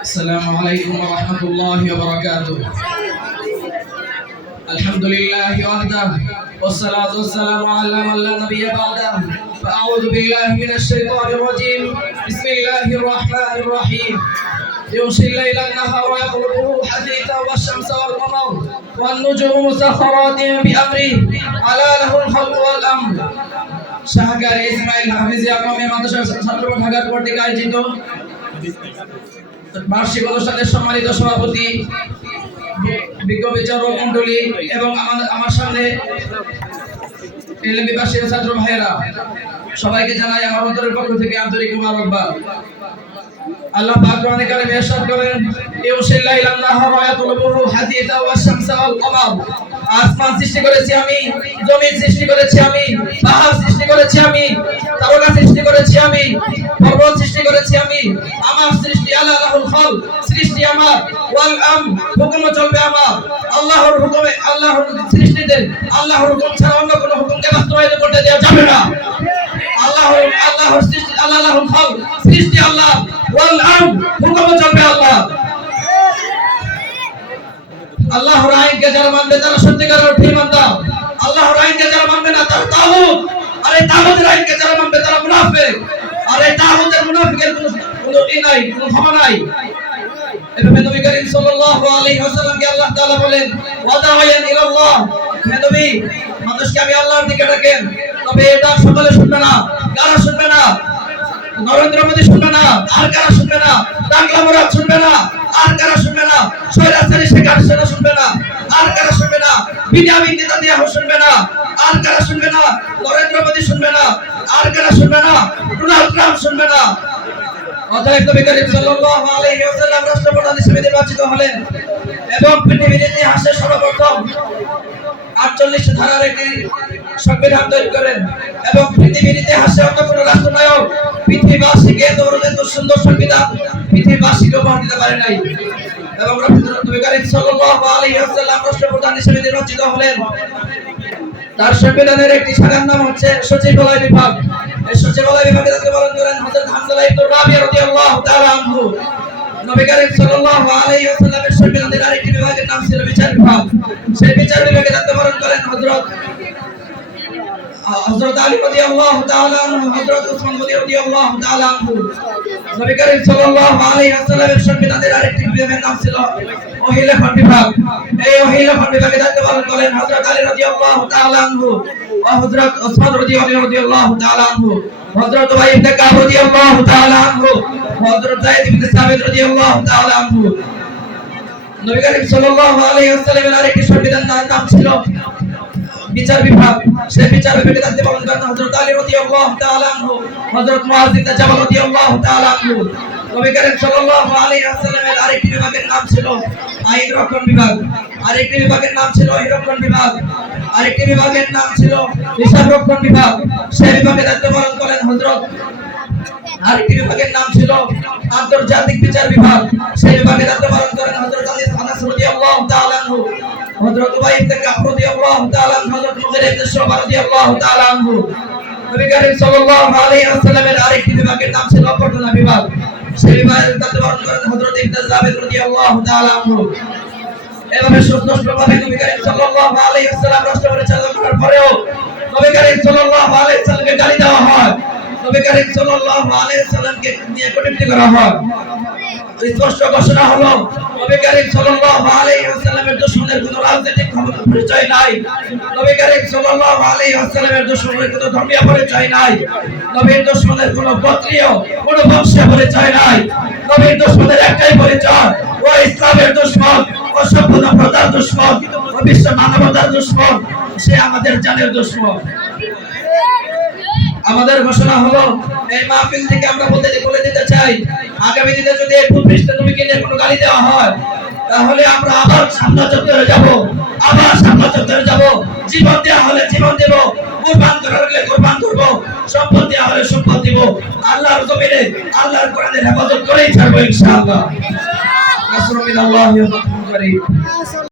السلام عليكم ورحمة الله وبركاته. الحمد لله وحده والصلاة والسلام على من لا نبي بعده. فأعوذ بالله من الشيطان الرجيم. بسم الله الرحمن الرحيم. يغشي الليل النهار ويطلبه حثيثا والشمس والقمر والنجوم مسخرات بأمره ألا له الخلق والأمر. শাহগারী ইসমাইল হাফিজিয়া কওমি মাদ্রাসা ছাত্র ঢাকা কর্তৃক আয়োজিত বার্ষিক অনুষ্ঠানের সম্মানিত সভাপতি, বিজ্ঞ বিচারক মণ্ডলী এবং আমার সামনে এলএমবি বাসীর ছাত্র ভাইয়েরা, সবাইকে জানাই আমার অন্তরের পক্ষ থেকে আন্তরিক মোবারকবাদ। আল্লাহ পাক কোরআনে কারিমে ইরশাদ করেন, ইউশিল লাইলান নাহারা ইয়াতলুবুহু হাদীসা ওয়াশ শামসা ওয়াল কমার। আসমান সৃষ্টি করেছি আমি, জমিন সৃষ্টি করেছি আমি, পাহাড় সৃষ্টি করেছি আমি, তারকা সৃষ্টি করেছি আমি, পর্বত সৃষ্টি করেছি আমি। আমার সৃষ্টি আলা লাহুল খালক, সৃষ্টি আমার, ওয়াল হুকুম চলবে আমার। আল্লাহর হুকুমে, আল্লাহর সৃষ্টিতে আল্লাহর হুকুম ছাড়া অন্য কোনো হুকুমকে বাস্তবায়িত করতে দেওয়া যাবে না। আল্লাহর সৃষ্টি আলা লাহুল খালক, সৃষ্টি আল্লাহ, ওয়াল হুকুম চলবে আল্লাহ। আল্লাহর আইনকে যারা মানবে তারা সত্যিকারের অর্থে ঈমানদার। আল্লাহর আইনকে যারা মানবে না তারা তাগুত। আর এই তাগুতের আইনকে যারা মানবে তারা মুনাফিক। আর এই তাগুতের মুনাফিকের কোনো নাই, কোনো ক্ষমা নাই। এভাবে নবী করিম সাল্লাল্লাহু আলাইহি ওয়াসাল্লামকে আল্লাহ তাআলা বলেন, ওয়াদাওয়ায়ান ইলাল্লাহ, হে নবী, মানুষকে আমি আল্লাহর দিকে ডাকেন। তবে এটা সকলে শুনবে না। কারা শুনবে না? নরেন্দ্র মোদী শুনবে না। আর কারা শুনবে না? বাংলা মুরাদ শুনবে না। আর কারা শুনবে না? সৈরাচারী শেখ হাসিনা শুনবে না। আর কারা শুনবে না? বিনিয়ামিন নেতানিয়াহু শুনবে না। আর কারা শুনবে না? নরেন্দ্র মোদী শুনবে না। আর কারা শুনবে না? ডোনাল্ড ট্রাম্প শুনবে না। অতএব নবী করিম সাল্লাল্লাহু আলাইহি ওয়াসাল্লাম রাষ্ট্রপ্রধান হিসেবে নির্বাচিত হলেন এবং পৃথিবীর ইতিহাসে সর্বপ্রথম 48 ধারার একটি সংবিধান তৈরি করেন এবং পৃথিবীর ইতিহাসে অন্য কোনো রাষ্ট্রনায়ক পৃথিবীবাসীকে এত সুন্দর সংবিধান পৃথিবীবাসীকে উপহার দিতে পারে নাই। এবং নবী করিম সাল্লাল্লাহু আলাইহি ওয়াসাল্লাম রাষ্ট্রপ্রধান হিসেবে নির্বাচিত হলেন। তার সংবিধানের একটি শাখার নাম হচ্ছে সচিবালয় বিভাগ। এই সচিবালয় বিভাগে দায়িত্ব পালন করেন হযরত হামজা ইবনে রাবিয়া রাদিয়াল্লাহু তাআলা আনহু। নবী করিম সাল্লাল্লাহু আলাইহি ওয়াসাল্লামের সংবিধানের আরেকটি বিভাগের নাম ছিল বিচার বিভাগ। সেই বিচার বিভাগে দায়িত্ব পালন করেন হযরত আলী রাদিয়াল্লাহু তাআলা আনহু, হযরত উসমান রাদিয়াল্লাহু তাআলা আনহু। নবী করিম সাল্লাল্লাহু আলাইহি ওয়াসাল্লামের সংবিধানের আরেকটি বিভাগের নাম ছিল ওহিলাফান বিভাগ। এই ওহিলাফান বিভাগে দায়িত্ব পালন করেন হযরত আলী রাদিয়াল্লাহু তাআলা আনহু ও হযরত উসমান রাদিয়াল্লাহু তাআলা আনহু, হযরত উবাই ইবনে কাব রাদিয়াল্লাহু তাআলা আনহু, হযরত যায়েদ ইবনে সাবিত রাদিয়াল্লাহু তাআলা আনহু। নবী করিম সাল্লাল্লাহু আলাইহি ওয়াসাল্লামের আরেকটি সংবিধানের নাম ছিল বিচার বিভাগ। সেই বিচার বিভাগে দায়িত্ব পালন করেন হযরত আলী রাদিয়াল্লাহু তাআলা আনহু, হযরত মুআয ইবনে জাবাল রাদিয়াল্লাহু তাআলা আনহু। নবী করিম সাল্লাল্লাহু আলাইহি ওয়াসাল্লামের আরেকটি বিভাগের নাম ছিল আইন রক্ষণ বিভাগ। আরেকটি বিভাগের নাম ছিল হিরক্ষণ বিভাগ। আরেকটি বিভাগের নাম ছিল হিসাব রক্ষণ বিভাগ। সেই বিভাগে দায়িত্ব পালন করেন হযরত আরেকটি বিভাগের নাম ছিল আন্তর্জাতিক বিচার বিভাগ। সেই বিভাগে দায়িত্ব পালন করেন হযরত আনাস রাদিয়াল্লাহু তাআলা আনহু, হযরত উবাই ইবনে কাব রাদিয়াল্লাহু তাআলা আনহু, হযরত মুগিরা ইবনে শুবা রাদিয়াল্লাহু তাআলা আনহু। নবী করিম সাল্লাল্লাহু আলাইহি ওয়াসাল্লামের আরেকটি বিভাগের নাম ছিল অভ্যর্থনা বিভাগ। সেই বিভাগে দায়িত্ব পালন করেন হযরত ইবনে যাবেদ রাদিয়াল্লাহু তাআলা আনহু। এভাবে সুস্পষ্টভাবে নবী করিম সাল্লাল্লাহু আলাইহি ওয়াসাল্লাম রাষ্ট্র পরিচালনা করার পরেও নবী করিম সাল্লাল্লাহু আলাইহি ওয়াসাল্লামকে গালি দেওয়া হয়। নবী করিম সাল্লাল্লাহু আলাইহি ওয়াসাল্লামকে নিয়ে কটূক্তি করা হয়। স্পষ্ট ঘোষণা হলো, নবী করিম সাল্লাল্লাহু আলাইহি ওয়াসাল্লামের দুশমনের কোনো রাজনৈতিক ক্ষমতা পরিচয় নাই। নবী করিম সাল্লাল্লাহু আলাইহি ওয়াসাল্লামের দুশমনের কোনো ধর্মীয় পরিচয় নাই। নবীর দুশমনের কোনো গোত্রীয়, কোনো বংশীয় পরিচয় নাই। নবীর দুশমনের একটাই পরিচয়, ও ইসলামের দুশমন, ও সভ্যতা প্রথার দুশমন, ও বিশ্ব মানবতার দুশমন, সে আমাদের জানের দুশমন। আমাদের ঘোষণা হলো, এই মাহফিল থেকে আমরা বলে দিতে চাই, আগামী দিনে যদি এই ভূপৃষ্ঠে নবীকে নিয়ে কোনো গালি দেওয়া হয় তাহলে আমরা আবার সামনা চত্বরে যাব, আবার সামনা চত্বরে যাব। জীবন দেওয়া হলে জীবন দেব, কুরবান করা হলে কুরবান করব, সম্পদ দেওয়া হলে সম্পদ দেব। আল্লাহর জমিনে আল্লাহর কোরআনের হেফাজত করেই ছাড়বো ইনশাআল্লাহ। নাসরুল্লাহি ওয়া ফাতহুল করিম।